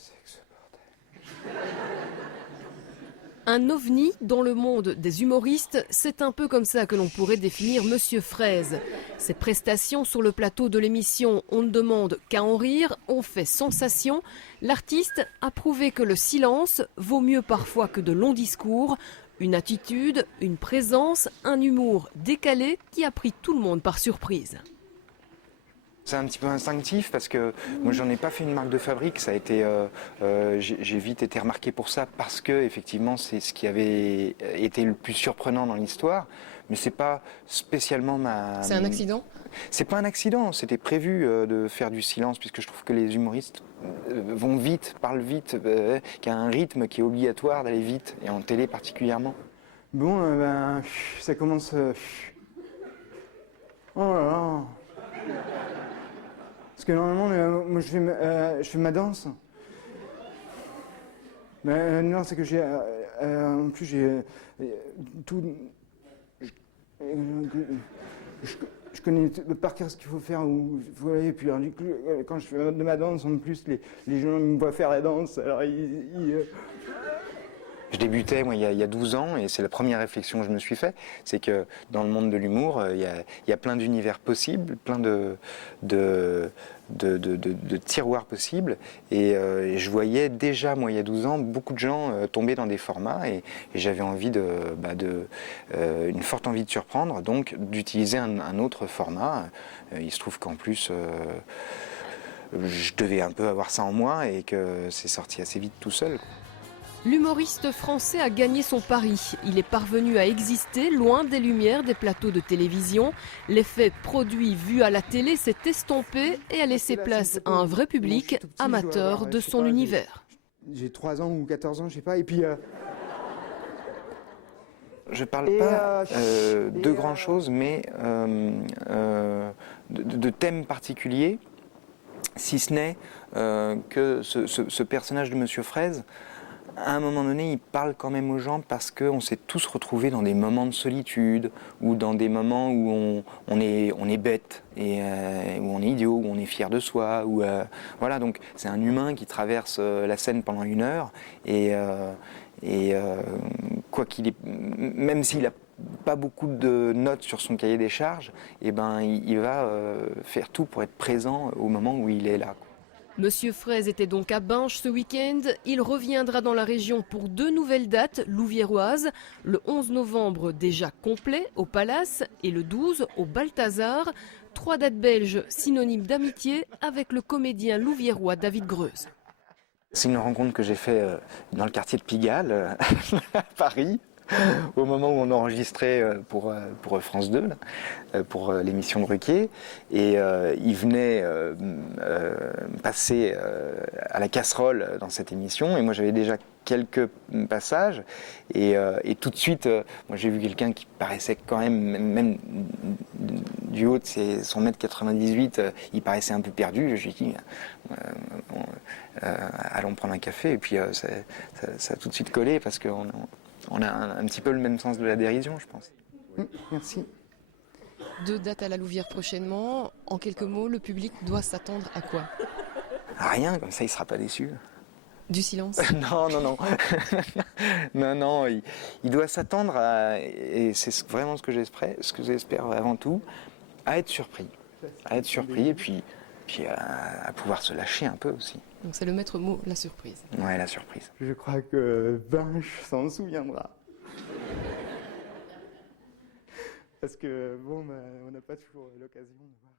c'est que ce bordel? Un ovni dans le monde des humoristes, c'est un peu comme ça que l'on pourrait définir Monsieur Fraise. Ses prestations sur le plateau de l'émission On ne demande qu'à en rire ont fait sensation. L'artiste a prouvé que le silence vaut mieux parfois que de longs discours. Une attitude, une présence, un humour décalé qui a pris tout le monde par surprise. C'est un petit peu instinctif parce que moi j'en ai pas fait une marque de fabrique, ça a été, j'ai vite été remarqué pour ça parce que effectivement c'est ce qui avait été le plus surprenant dans l'histoire, mais c'est pas spécialement ma. C'est un accident ? C'est pas un accident, c'était prévu de faire du silence puisque je trouve que les humoristes vont vite, parlent vite, qu'il y a un rythme qui est obligatoire d'aller vite et en télé particulièrement. Bon, ça commence. Oh là là. Parce que normalement, moi je fais ma danse. Mais non, c'est que j'ai. En plus, j'ai tout. Je connais par cœur ce qu'il faut faire. Et puis, alors, du coup, quand je fais de ma danse, en plus, les gens me voient faire la danse. Alors, Je débutais moi, il y a 12 ans et c'est la première réflexion que je me suis fait, c'est que dans le monde de l'humour, il y a plein d'univers possibles, plein de tiroirs possibles et je voyais déjà moi il y a 12 ans beaucoup de gens tomber dans des formats et j'avais envie une forte envie de surprendre, donc d'utiliser un autre format. Il se trouve qu'en plus je devais un peu avoir ça en moi et que c'est sorti assez vite tout seul. L'humoriste français a gagné son pari. Il est parvenu à exister loin des lumières des plateaux de télévision. L'effet produit vu à la télé s'est estompé et a laissé place à un vrai public amateur de son univers. J'ai 3 ans ou 14 ans, je sais pas, et puis... Je parle pas de grand chose, mais de thèmes particuliers, si ce n'est que ce personnage de Monsieur Fraise, à un moment donné, il parle quand même aux gens parce qu'on s'est tous retrouvés dans des moments de solitude ou dans des moments où on est bête et où on est idiot, où on est fier de soi. Voilà, donc c'est un humain qui traverse la scène pendant 1 heure et quoi qu'il ait, même s'il a pas beaucoup de notes sur son cahier des charges, eh ben, il va faire tout pour être présent au moment où il est là, quoi. Monsieur Fraise était donc à Binche ce week-end. Il reviendra dans la région pour 2 nouvelles dates louviéroises. Le 11 novembre déjà complet au Palace et le 12 au Balthazar. 3 dates belges synonymes d'amitié avec le comédien louviérois David Greuze. C'est une rencontre que j'ai faite dans le quartier de Pigalle, à Paris, au moment où on enregistrait pour France 2, là, pour l'émission de Ruquier. Et il venait passer à la casserole dans cette émission. Et moi, j'avais déjà quelques passages. Et tout de suite, moi, j'ai vu quelqu'un qui paraissait quand même du haut de son mètre 98, il paraissait un peu perdu. Je lui ai dit, allons prendre un café. Et puis, ça a tout de suite collé parce qu'on a un petit peu le même sens de la dérision, je pense. Merci. 2 dates à la Louvière prochainement. En quelques mots, le public doit s'attendre à quoi ? Rien, comme ça il ne sera pas déçu. Du silence ? Non. Non, il doit s'attendre à, et c'est vraiment ce que j'espère avant tout, à être surpris. Et puis à pouvoir se lâcher un peu aussi. Donc c'est le maître mot, la surprise. Ouais, la surprise. Je crois que Binche s'en souviendra. Parce que bon, on n'a pas toujours l'occasion de voir.